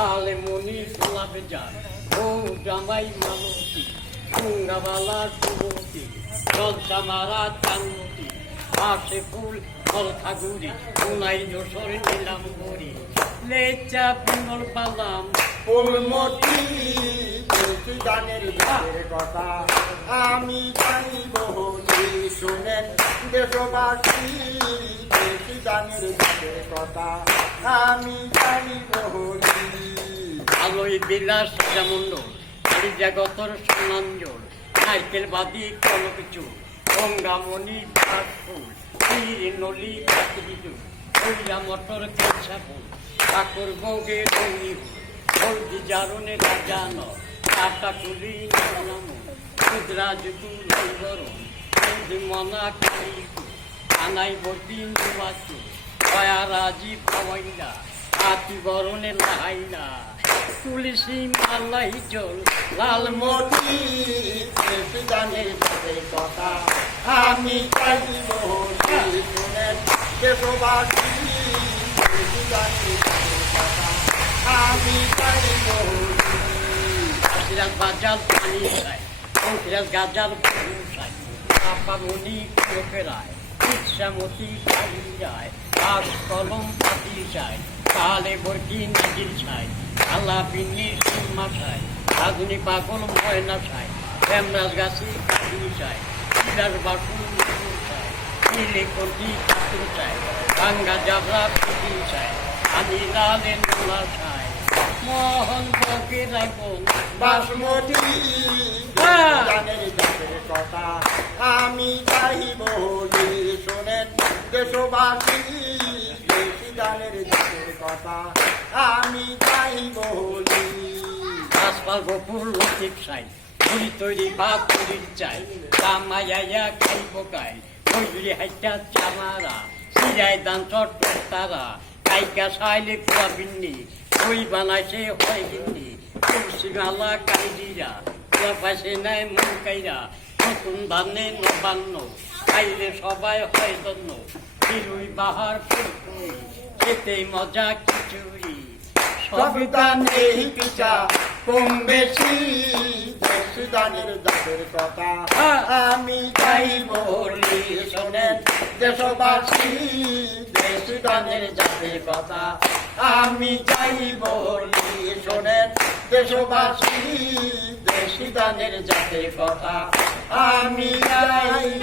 লাল মনি গোলাপ যান ও জামাই মালতী গঙ্গাবালা যুবতী জলসা মারা চান্দতী পাশে ফুল ঠাকুরি কোনাই দোসর নিলাম করি লেচা পিঙ্গল পালাম ফুলমতি তুলসী গানের গানের কথা আমি হলি শুনেন দেশবাসী গানের গানের কথা আমি জানিব হলি আলোয় বিলাস যেমন্ডল কালী জগতর সোনাঞ্জল নাইকেল বাদি কনক চুল গঙ্গামণি ভাত ফুল নলি পাখি চুল হইয়া মটর কেঁচা ফুল, ঠাকুর বৌগে রঙি হলদি জারণে রাজান কাটা কুলি নাম ক্ষুদ্রা জুতু মনা কালী আনাই বদিন দুবাচু দয়া রাজীব খাওয়াইলা আতি বরণে লাহাইলা তুলসী মালাই জল লাল মতি গানের গানের কথা আমি শুনেন দেশবাসী গানের কথা আমি হলি সিরাজ বাজার পানি খায় সিরাজ গাজার ফুল খায় আপা মনি লোকেরায় ইচ্ছামতি কলম পাতি চায় কালে বর্গি নাজির ছায়, আল্লাহ পিন্নি সিম্মা চায় আধুনি পাগল ময়না চায় হেমরাজ গাছি কটি ভাঙ্গা জাবরা পিটি চায় আমি লালে মোহন বকে বাসমতি দেশবাসী দেশি গানের গানের কথা আমি চাইব বলি। আসপাল গোপুর লতিক চাই পুরি তৈরি ভাত পুরির চাই কামাইয়া খাইব গাই কইলি হাইটা চামারা সিরাই দান চট তারা, কাইকা সাইলে কুয়া বিন্নি কই বানাইছে হয় গিন্নি, তুলসী মালা কাইজিরা কুয়া পাশে নাই মন কাইরা, নতুন ধানে নবান্ন খাইলে সবাই হয় দন্ন ফিরুই বাহার ফুরফুরি খেতে মজা খিচুড়ি। কম বেশি গানের কথা আমি চাইব বলি। শোনেন দেশবাসী দেশি গানের জাতের কথা আমি চাইব বলি। শোনেন দেশবাসী দেশি গানের জাতের কথা আমি চাইব